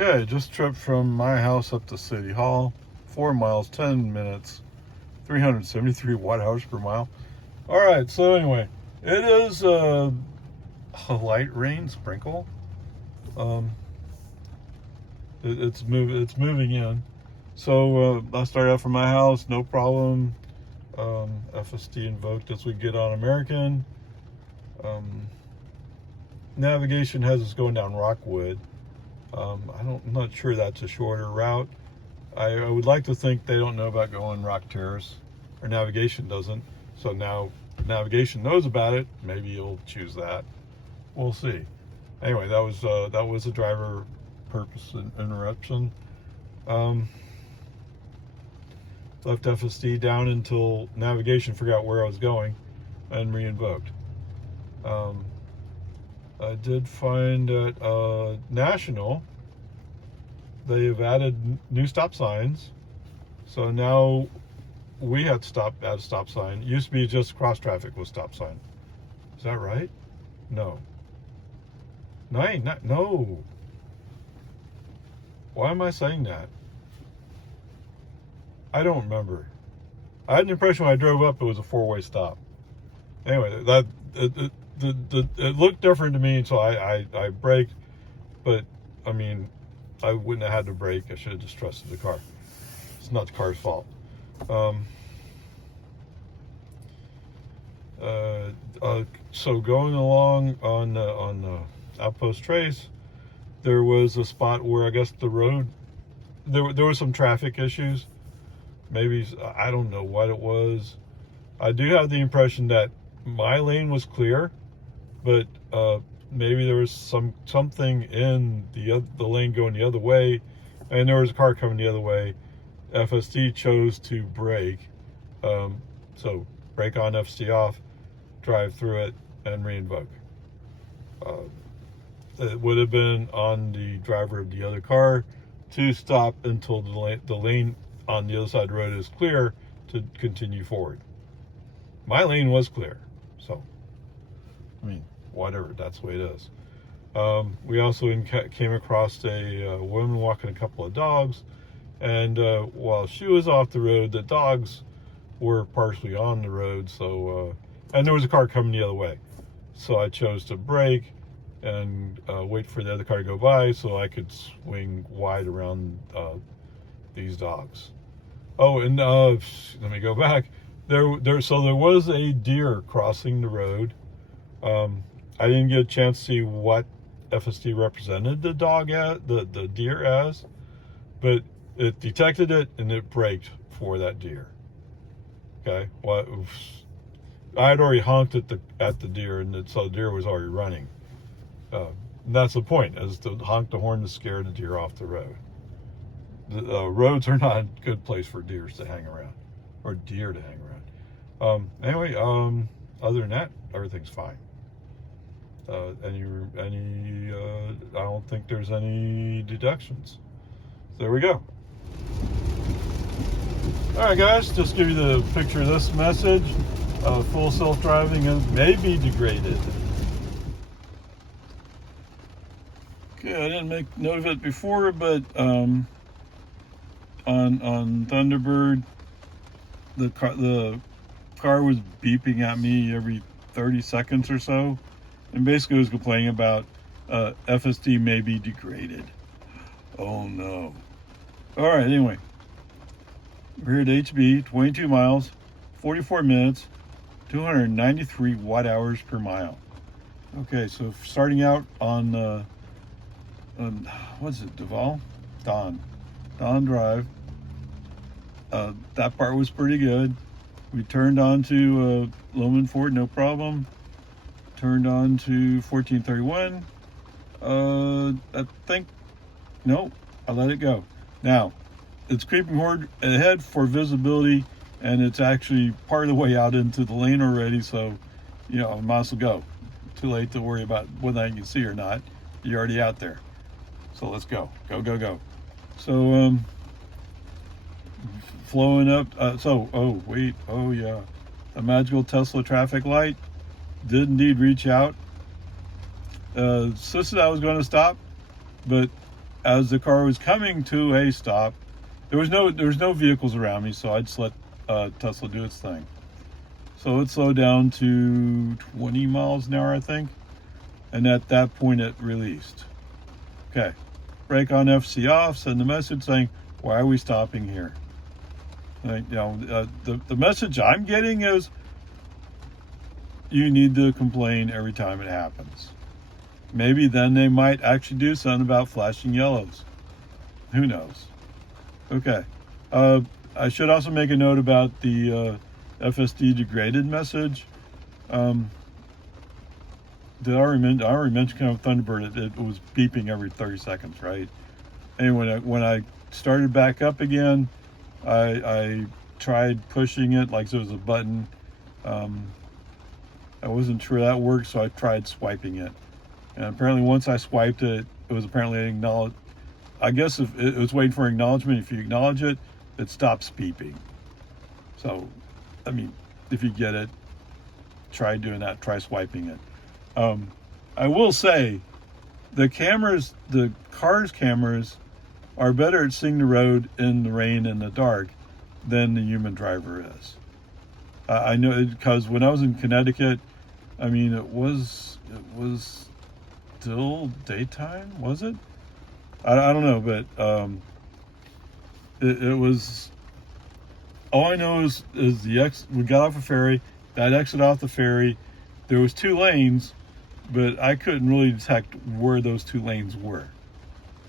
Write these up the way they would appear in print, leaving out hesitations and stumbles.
Okay, just tripped from my house up to City Hall. 4 miles, 10 minutes, 373 watt hours per mile. All right, so anyway, it is a light rain sprinkle. It's moving in. So I started out from my house, no problem. FSD invoked as we get on American. Navigation has us going down Rockwood. I'm not sure that's a shorter route. I would like to think they don't know about going Rock Terrace, or navigation doesn't. So now navigation knows about it. Maybe you'll choose that. We'll see. Anyway, that was a driver purpose interruption. Left FSD down until navigation forgot where I was going, and re-invoked. I did find at National they have added new stop signs, so now we had to stop at a stop sign. It used to be just cross traffic with stop sign. Is that right? No. No. Why am I saying that? I don't remember. I had an impression when I drove up it was a four-way stop. Anyway, that it looked different to me, so I braked, but I mean, I wouldn't have had to brake. I should have just trusted the car. It's not the car's fault. So going along on Outpost Trace, there was a spot where I guess the road, there were some traffic issues. Maybe, I don't know what it was. I do have the impression that my lane was clear, but maybe there was something in the lane going the other way, and there was a car coming the other way. FSD chose to brake, so brake on, FSD off, drive through it, and re-invoke. It would have been on the driver of the other car to stop until the lane on the other side of the road is clear to continue forward. My lane was clear, so I mean, whatever, that's the way it is. We also came across a woman walking a couple of dogs, and while she was off the road, the dogs were partially on the road, so and there was a car coming the other way, so I chose to brake and wait for the other car to go by so I could swing wide around these dogs. Oh, and let me go back. There was a deer crossing the road. I didn't get a chance to see what FSD represented the dog as, the deer as, but it detected it and it braked for that deer. Okay, well, I had already honked at the deer, and so the deer was already running. And that's the point, is to honk the horn to scare the deer off the road. The roads are not a good place for deer to hang around, or deer to hang around. Anyway, other than that, everything's fine. I don't think there's any deductions. So there we go. All right, guys, just give you the picture of this message. Full self-driving may be degraded. Okay, I didn't make note of it before, but on Thunderbird, the car was beeping at me every 30 seconds or so, and basically was complaining about FSD may be degraded. Oh no. All right, anyway, we're here at HB, 22 miles, 44 minutes, 293 watt hours per mile. Okay, so starting out on what's it, Duval? Don Drive. That part was pretty good. We turned on to Loman Ford, no problem. Turned on to 1431. I think, no, I let it go. Now, it's creeping hard ahead for visibility, and it's actually part of the way out into the lane already, so, you know, I might as well go. Too late to worry about whether I can see or not. You're already out there. So let's go. Go. So, flowing up, oh yeah. The magical Tesla traffic light did indeed reach out. Insisted I was going to stop, but as the car was coming to a stop, there was no vehicles around me, so I just let Tesla do its thing. So it slowed down to 20 miles an hour, I think, and at that point it released. Okay, brake on, FC off, send the message saying, why are we stopping here? The message I'm getting is you need to complain every time it happens. Maybe then they might actually do something about flashing yellows. Who knows? Okay. I should also make a note about the FSD degraded message. Did I already mentioned kind of Thunderbird, it was beeping every 30 seconds, right? Anyway, when I started back up again, I tried pushing it like there was a button. I wasn't sure that worked, so I tried swiping it. And apparently once I swiped it, it was apparently acknowledged. I guess if it was waiting for acknowledgement, if you acknowledge it, it stops beeping. So, I mean, if you get it, try doing that, try swiping it. I will say, the car's cameras are better at seeing the road in the rain and the dark than the human driver is. I know because when I was in Connecticut, I mean, it was still daytime, was it? I don't know, but it was. All I know is we got off a ferry, that exit off the ferry, there was 2 lanes, but I couldn't really detect where those 2 lanes were.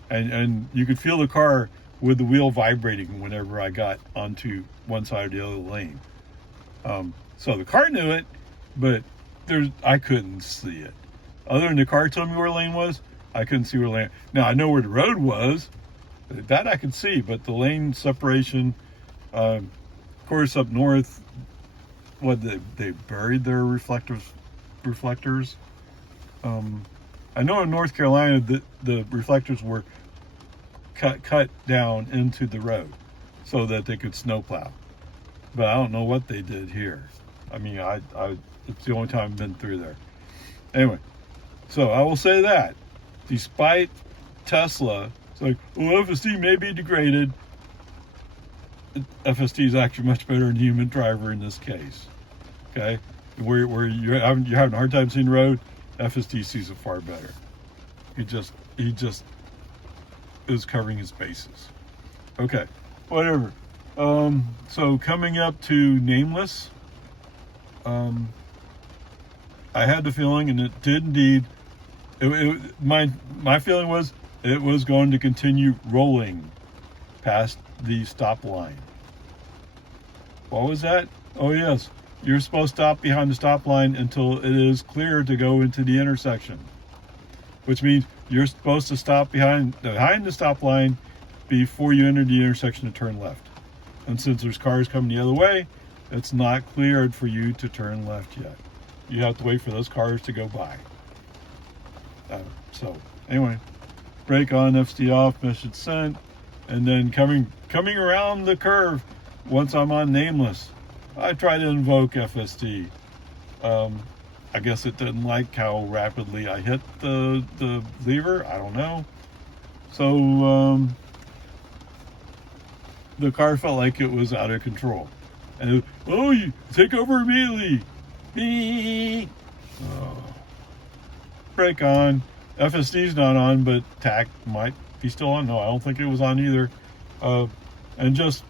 And you could feel the car with the wheel vibrating whenever I got onto one side or the other lane. So the car knew it, but I couldn't see it. Other than the car told me where lane was, I couldn't see where lane. Now I know where the road was, that I could see, but the lane separation, of course, up north, they buried their reflectors. I know in North Carolina the reflectors were cut down into the road so that they could snowplow, but I don't know what they did here. I mean, it's the only time I've been through there. Anyway, so I will say that despite Tesla, it's like, well, FSD may be degraded, FSD is actually much better than human driver in this case. Okay, where you're having a hard time seeing the road, FSD sees it far better. He just is covering his bases. Okay, whatever. So coming up to Nameless, I had the feeling, and it did indeed. My feeling was it was going to continue rolling past the stop line. What was that? Oh yes, you're supposed to stop behind the stop line until it is clear to go into the intersection, which means you're supposed to stop behind the stop line before you enter the intersection to turn left. And since there's cars coming the other way, it's not cleared for you to turn left yet. You have to wait for those cars to go by. So anyway, brake on, FSD off, message sent, and then coming around the curve, once I'm on Nameless, I try to invoke FSD. I guess it didn't how rapidly I hit the lever. I don't know. So the car felt like it was out of control. And you take over immediately. Brake on. FSD's not on, but TAC might be still on. No, I don't think it was on either. And just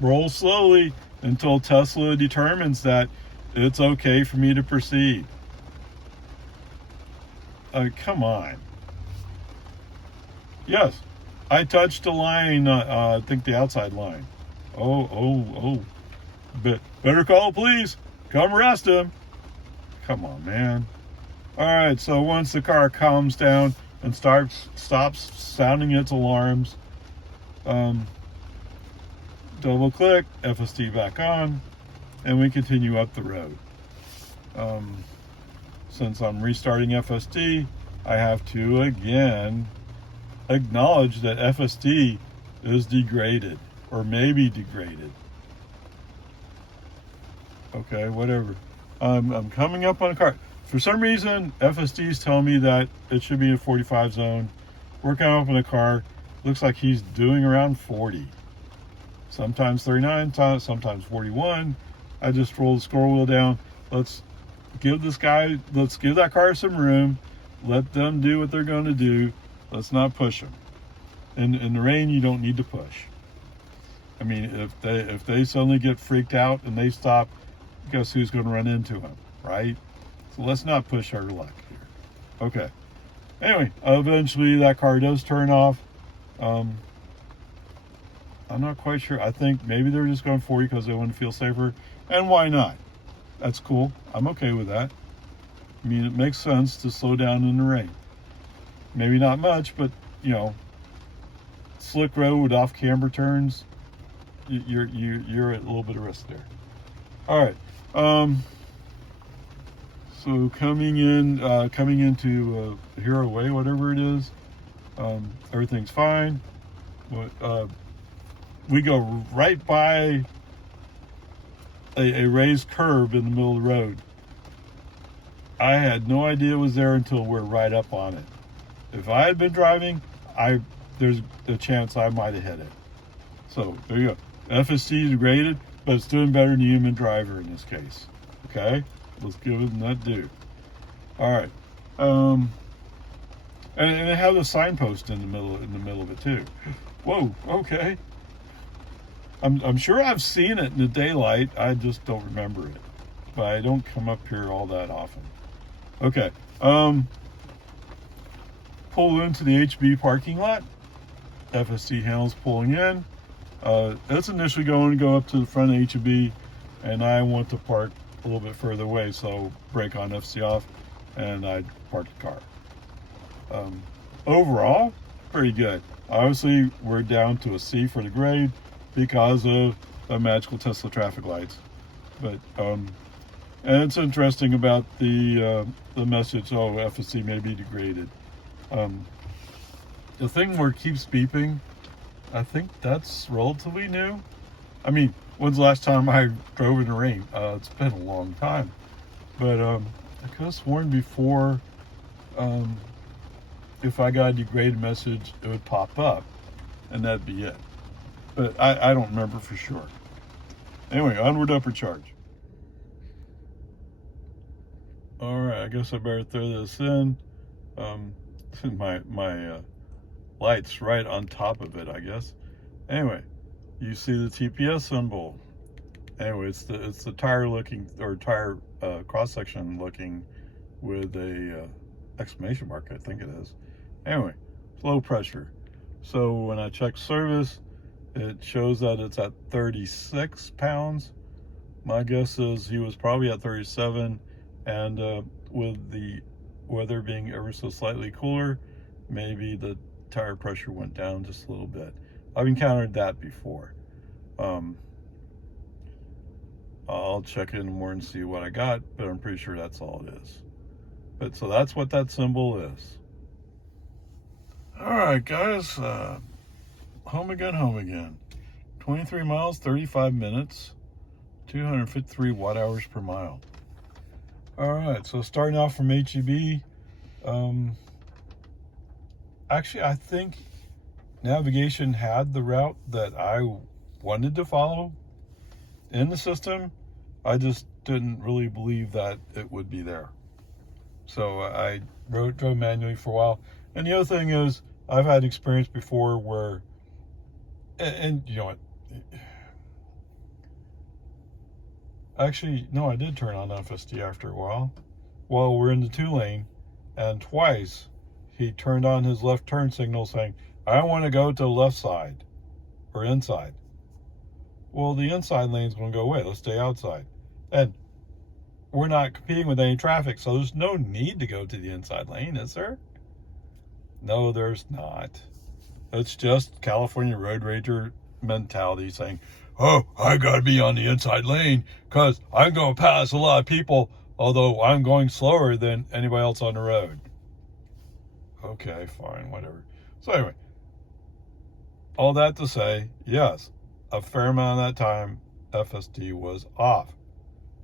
roll slowly until Tesla determines that it's okay for me to proceed. Come on. Yes, I touched a line, I think the outside line. Oh. Better call the police. Come arrest him. Come on, man. All right, so once the car calms down and stops sounding its alarms, double click, FSD back on, and we continue up the road. Since I'm restarting FSD, I have to again acknowledge that FSD is degraded, or may be degraded. Okay, whatever. I'm coming up on a car. For some reason, FSD is telling me that it should be a 45 zone. working up in a car. Looks like he's doing around 40. Sometimes 39, sometimes 41. I just roll the score wheel down. Let's give that car some room. Let them do what they're going to do. Let's not push them. In the rain, you don't need to push. I mean, if they suddenly get freaked out and they stop, guess who's going to run into them, right? So let's not push our luck here. Okay. Anyway, eventually that car does turn off. I'm not quite sure. I think maybe they're just going 40 because they want to feel safer. And why not? That's cool. I'm okay with that. I mean, it makes sense to slow down in the rain. Maybe not much, but, you know, slick road, off camber turns, you're at a little bit of risk there. All right. So coming into Hero Way, whatever it is, everything's fine. We go right by a raised curb in the middle of the road. I had no idea it was there until we're right up on it. If I had been driving, there's a chance I might have hit it. So there you go. FSD is graded, but it's doing better than the human driver in this case. Okay, let's give it that due. All right, and it has a signpost in the middle of it too. Whoa, okay. I'm sure I've seen it in the daylight. I just don't remember it. But I don't come up here all that often. Okay. Pull into the HEB parking lot. FSD handles pulling in. It's initially going to go up to the front of HEB, and I want to park a little bit further away, so brake on, FC off, and I park the car. Overall, pretty good. Obviously, we're down to a C for the grade because of the magical Tesla traffic lights. But and it's interesting about the message, oh, FSD may be degraded. The thing where it keeps beeping, I think that's relatively new. I mean, when's the last time I drove in the rain? It's been a long time. But I could have sworn before, if I got a degraded message, it would pop up, and that'd be it. But I don't remember for sure. Anyway, onward, upward charge. All right, I guess I better throw this in. My light's right on top of it, I guess. Anyway, you see the TPS symbol. Anyway, it's the tire looking, or tire cross section looking with a exclamation mark, I think it is. Anyway, low pressure. So when I check service, it shows that it's at 36 pounds. My guess is he was probably at 37, and with the weather being ever so slightly cooler, maybe the tire pressure went down just a little bit. I've encountered that before. I'll check in more and see what I got, but I'm pretty sure that's all it is. But so that's what that symbol is. All right, guys, home again. 23 miles, 35 minutes, 253 watt hours per mile. All right, so starting off from HEB, actually, I think navigation had the route that I wanted to follow in the system. I just didn't really believe that it would be there. So I drove manually for a while. And the other thing is, I've had experience before where, and you know what? Actually, no, I did turn on FSD after a while. Well, we're in the 2-lane, and twice he turned on his left turn signal saying, I want to go to the left side or inside. Well, the inside lane's going to go away. Let's stay outside. And we're not competing with any traffic, so there's no need to go to the inside lane, is there? No, there's not. It's just California road rager mentality saying, oh, I got to be on the inside lane because I'm going to pass a lot of people, although I'm going slower than anybody else on the road. Okay, fine, whatever. So anyway, all that to say, yes, a fair amount of that time, FSD was off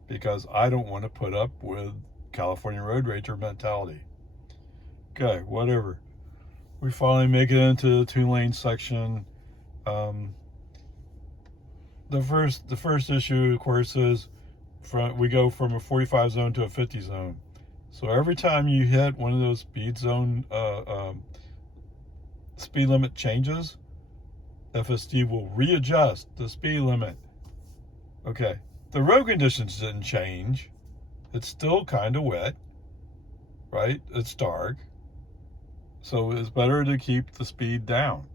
because I don't want to put up with California road rager mentality. Okay, whatever. We finally make it into the 2-lane section. The first issue, of course, is we go from a 45 zone to a 50 zone. So every time you hit one of those speed limit changes, FSD will readjust the speed limit. Okay, the road conditions didn't change. It's still kind of wet, right? It's dark. So it's better to keep the speed down.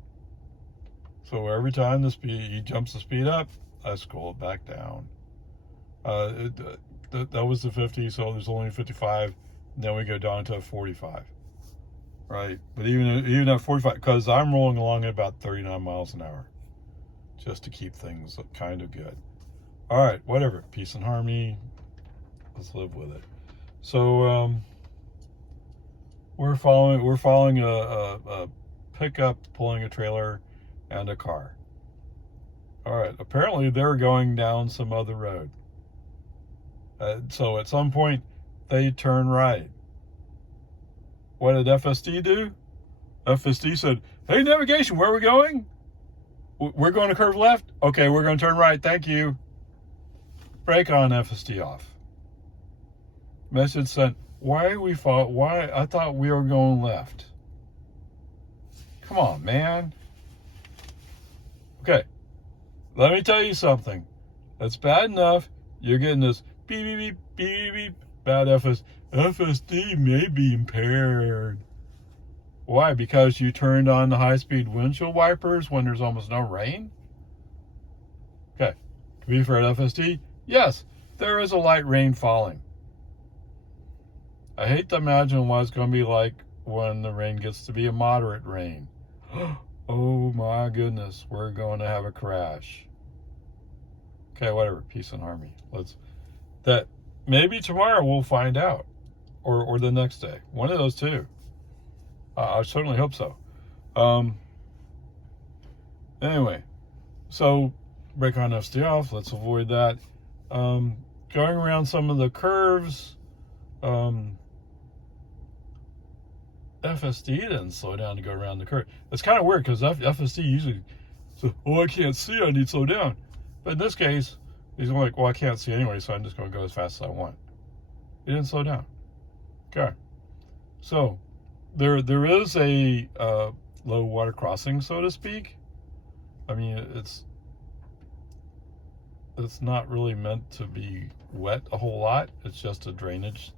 So every time he jumps the speed up, I scroll it back down. That was the 50, so there's only 55. And then we go down to a 45, right? But even at 45, because I'm rolling along at about 39 miles an hour, just to keep things kind of good. All right, whatever. Peace and harmony. Let's live with it. So we're following a pickup pulling a trailer and a car. All right. Apparently, they're going down some other road. So at some point, they turn right. What did FSD do? FSD said, "Hey, navigation, where are we going? We're going to curve left. Okay, we're going to turn right. Thank you." Brake on, FSD off. Message sent, why I thought we were going left. Come on, man. Okay, let me tell you something. That's bad enough. You're getting this beep, beep, beep, beep, beep, bad FSD may be impaired. Why? Because you turned on the high-speed windshield wipers when there's almost no rain? Okay, to be fair to FSD, yes, there is a light rain falling. I hate to imagine what it's going to be like when the rain gets to be a moderate rain. Oh my goodness, we're going to have a crash. Okay, whatever, peace and harmony. Maybe tomorrow we'll find out, or the next day. One of those two. I certainly hope so. Anyway, so brake on, FSD off. Let's avoid that. Going around some of the curves. FSD didn't slow down to go around the curve. It's kind of weird because FSD usually says, "Oh, I can't see. I need to slow down." But in this case, he's like, "Well, I can't see anyway, so I'm just going to go as fast as I want." He didn't slow down. Okay. So there is a low water crossing, so to speak. I mean, it's not really meant to be wet a whole lot. It's just a drainage.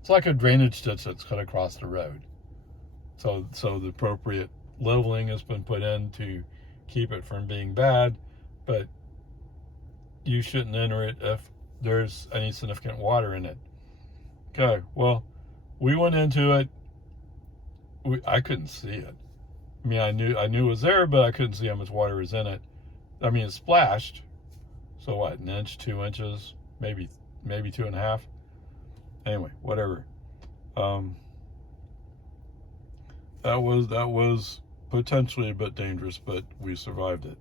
It's like a drainage ditch that's cut across the road. So the appropriate leveling has been put in to keep it from being bad, but you shouldn't enter it if there's any significant water in it. Okay, well, we went into it. I couldn't see it. I mean, I knew it was there, but I couldn't see how much water was in it. I mean, it splashed. So what, an inch, 2 inches, maybe 2.5. Anyway, whatever. That was potentially a bit dangerous, but we survived it.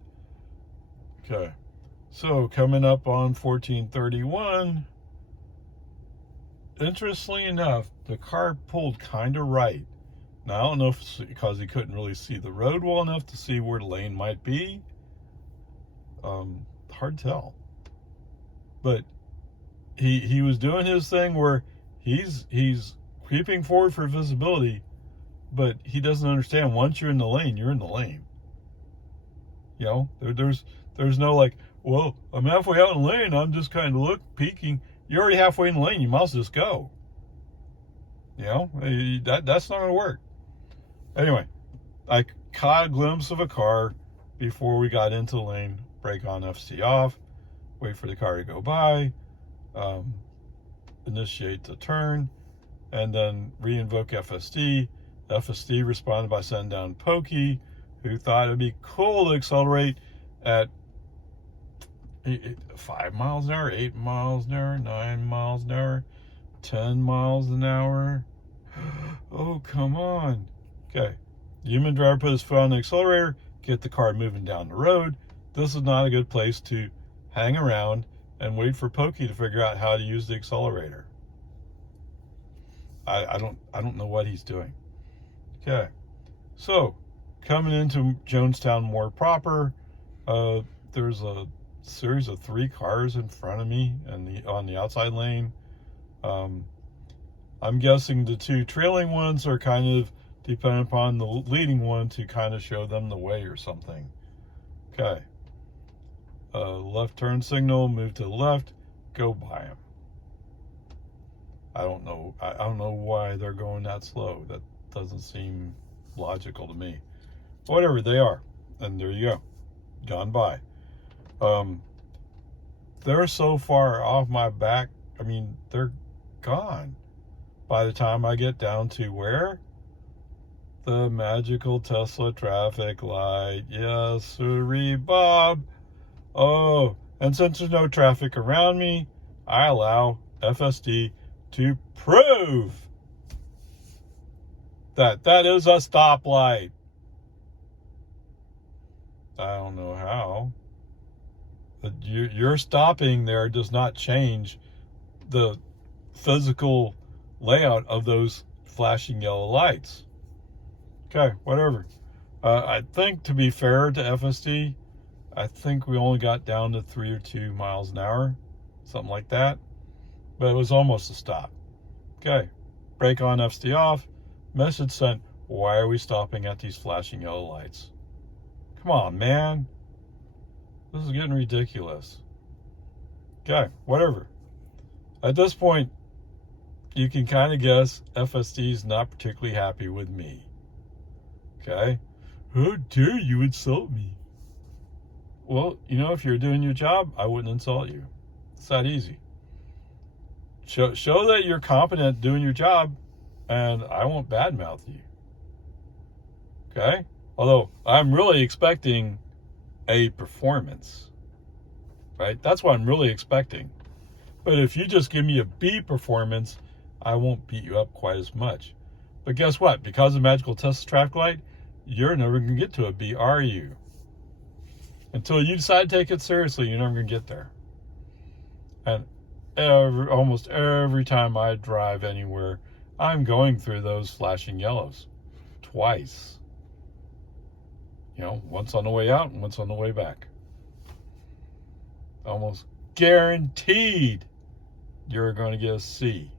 Okay, so coming up on 1431. Interestingly enough, the car pulled kind of right. Now, I don't know if it's because he couldn't really see the road well enough to see where the lane might be. Hard to tell. But he was doing his thing where he's creeping forward for visibility, but he doesn't understand once you're in the lane, you're in the lane. You know, there's no like, well, I'm halfway out in the lane, I'm just kind of peeking. You're already halfway in the lane, you must just go. You know, that's not going to work. Anyway, I caught a glimpse of a car before we got into the lane. Brake on, FSD off. Wait for the car to go by. Initiate the turn. And then re-invoke FSD. FSD responded by sending down Pokey, who thought it'd be cool to accelerate at 5 miles an hour, 8 miles an hour, 9 miles an hour, 10 miles an hour. Oh, come on. Okay. Human driver put his foot on the accelerator, get the car moving down the road. This is not a good place to hang around and wait for Pokey to figure out how to use the accelerator. I don't know what he's doing. Okay. So, coming into Jonestown more proper, there's a series of 3 cars in front of me and on the outside lane. I'm guessing the 2 trailing ones are kind of dependent upon the leading one to kind of show them the way or something. Okay. Left turn signal, move to the left, go by them. I don't know why they're going that slow. That doesn't seem logical to me. Whatever, they are. And there you go. Gone by. They're so far off my back. I mean, they're gone by the time I get down to where? The magical Tesla traffic light. Yes, sirree, Bob. Oh, and since there's no traffic around me, I allow FSD to prove that that is a stoplight. I don't know how. But your stopping there does not change the physical layout of those flashing yellow lights. Okay, whatever. I think, to be fair to FSD, I think we only got down to 3 or 2 miles an hour, something like that. But it was almost a stop. Okay, brake on, FSD off. Message sent, why are we stopping at these flashing yellow lights? Come on, man. This is getting ridiculous. Okay, whatever. At this point, you can kind of guess FSD's not particularly happy with me. Okay? How dare you insult me? Well, you know, if you're doing your job, I wouldn't insult you. It's that easy. Show that you're competent doing your job, and I won't badmouth you. Okay? Although, I'm really expecting a performance. Right? That's what I'm really expecting. But if you just give me a B performance, I won't beat you up quite as much. But guess what? Because of magical Tesla traffic light, you're never going to get to a B, are you? Until you decide to take it seriously, you're never going to get there. And almost every time I drive anywhere, I'm going through those flashing yellows. Twice. You know, once on the way out and once on the way back. Almost guaranteed you're going to get a C.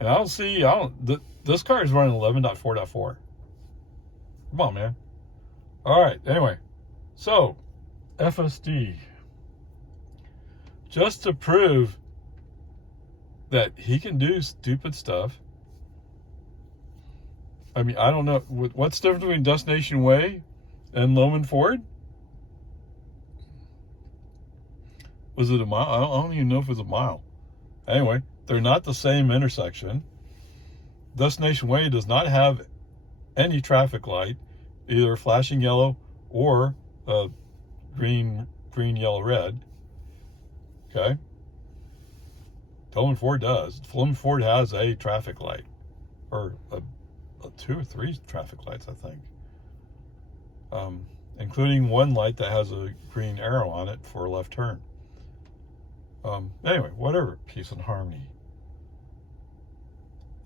And this car is running 11.4.4. Come on, man. All right, anyway. So, FSD. Just to prove that he can do stupid stuff. I mean, I don't know. What's the difference between Destination Way and Loman Ford? Was it a mile? I don't even know if it was a mile. Anyway, they're not the same intersection. Destination Way does not have any traffic light, either flashing yellow or green, yellow, red. Okay. Loman Ford does. Loman Ford has a traffic light, or a 2 or 3 traffic lights, I think, including one light that has a green arrow on it for a left turn. Anyway, whatever, peace and harmony.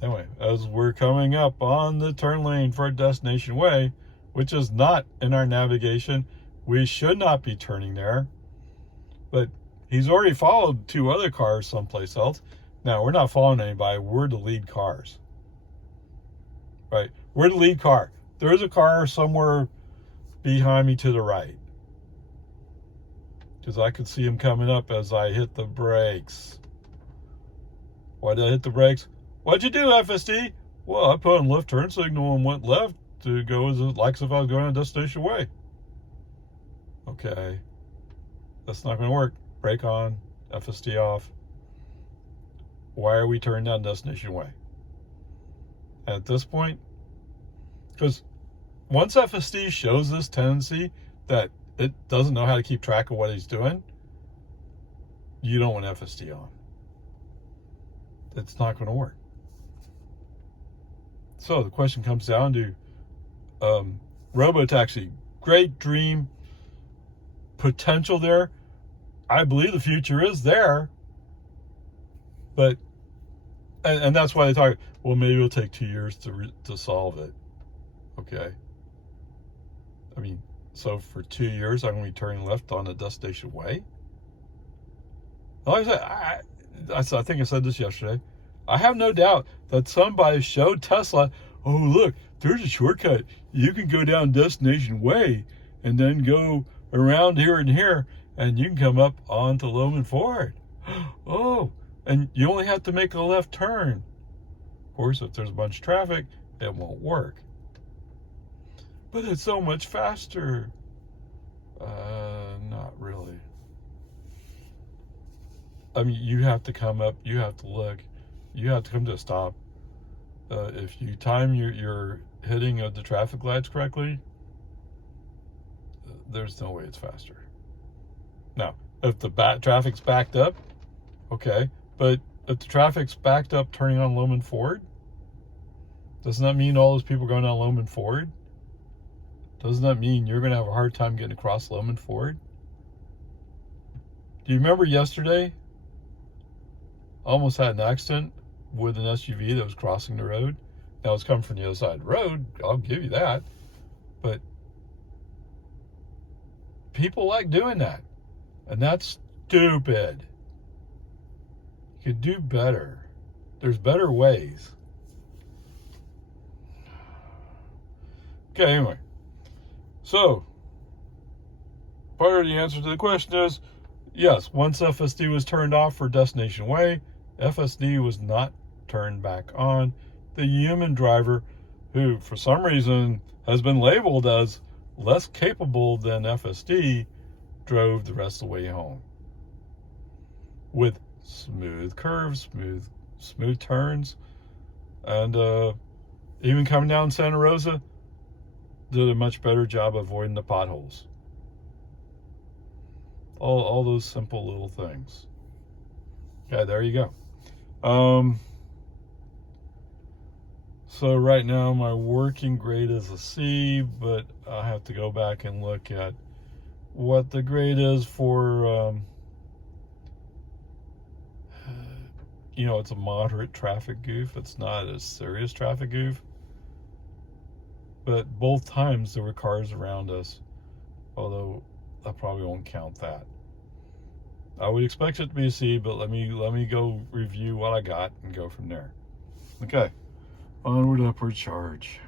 Anyway, as we're coming up on the turn lane for Destination Way, which is not in our navigation, we should not be turning there, but he's already followed 2 other cars someplace else. Now, we're not following anybody, we're the lead cars. Right, we're the lead car. There is a car somewhere behind me to the right, because I could see him coming up as I hit the brakes. Why did I hit the brakes? What'd you do, FSD? Well, I put on left turn signal and went left to go as if I was going on Destination Way. Okay, that's not going to work. Brake on, FSD off. Why are we turning down Destination Way? At this point, because once FSD shows this tendency that it doesn't know how to keep track of what he's doing, you don't want FSD on. It's not going to work. So the question comes down to robotaxi. Great dream, potential there. I believe the future is there, but and that's why they talk. Well, maybe it'll take 2 years to solve it. Okay. I mean, so for 2 years, I'm going to be turning left on the destination way. Like I think I said this yesterday. I have no doubt that somebody showed Tesla, oh, look, there's a shortcut. You can go down destination way and then go around here and here, and you can come up onto Loman Ford. Oh, and you only have to make a left turn. Of course, if there's a bunch of traffic, it won't work. But it's so much faster. Not really. I mean, you have to come up, you have to look, you have to come to a stop. If you time your hitting of the traffic lights correctly, there's no way it's faster. Now, if the traffic's backed up, okay, but if the traffic's backed up turning on Loman Ford, doesn't that mean all those people going down Loman Ford? Doesn't that mean you're going to have a hard time getting across Loman Ford? Do you remember yesterday? Almost had an accident with an SUV that was crossing the road. Now it's coming from the other side of the road. I'll give you that. But people like doing that. And that's stupid. You could do better. There's better ways. Okay, anyway. So, part of the answer to the question is, yes, once FSD was turned off for destination way, FSD was not turned back on. The human driver, who for some reason has been labeled as less capable than FSD, drove the rest of the way home. With smooth curves, smooth turns, and even coming down Santa Rosa, did a much better job avoiding the potholes. All those simple little things. Okay, there you go. So right now my working grade is a C, but I have to go back and look at what the grade is for, it's a moderate traffic goof. It's not a serious traffic goof. But both times there were cars around us, although I probably won't count that. I would expect it to be a C, but let me go review what I got and go from there. Okay, onward, upward charge.